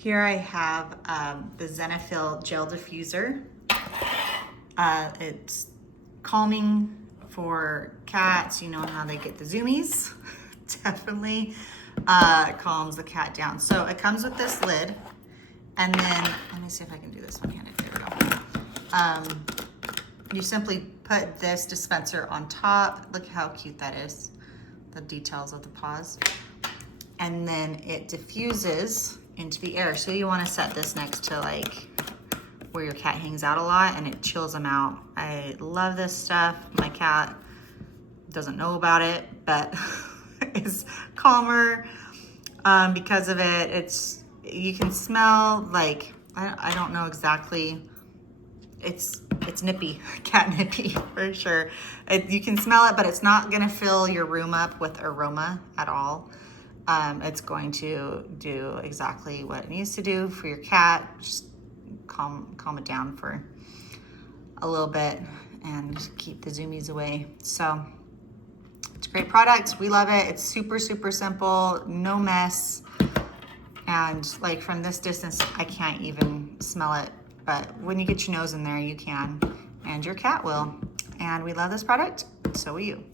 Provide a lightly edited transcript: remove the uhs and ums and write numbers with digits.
Here I have the ZENIFEL Gel Diffuser. It's calming for cats. You know how they get the zoomies. Definitely calms the cat down. So it comes with this lid. And then, let me see if I can do this one-handed. There we go. You simply put this dispenser on top. Look how cute that is. The details of the paws. And then it diffuses into the air. So you want to set this next to like where your cat hangs out a lot, and it chills them out. I love this stuff. My cat doesn't know about it, but is calmer because of it. You can smell, like, I don't know exactly. It's nippy, cat nippy for sure. You can smell it, but it's not gonna fill your room up with aroma at all. It's going to do exactly what it needs to do for your cat. Just calm it down for a little bit and keep the zoomies away. So it's a great product. We love it. It's super, super simple, no mess. And like from this distance, I can't even smell it. But when you get your nose in there, you can, and your cat will. And we love this product, so will you.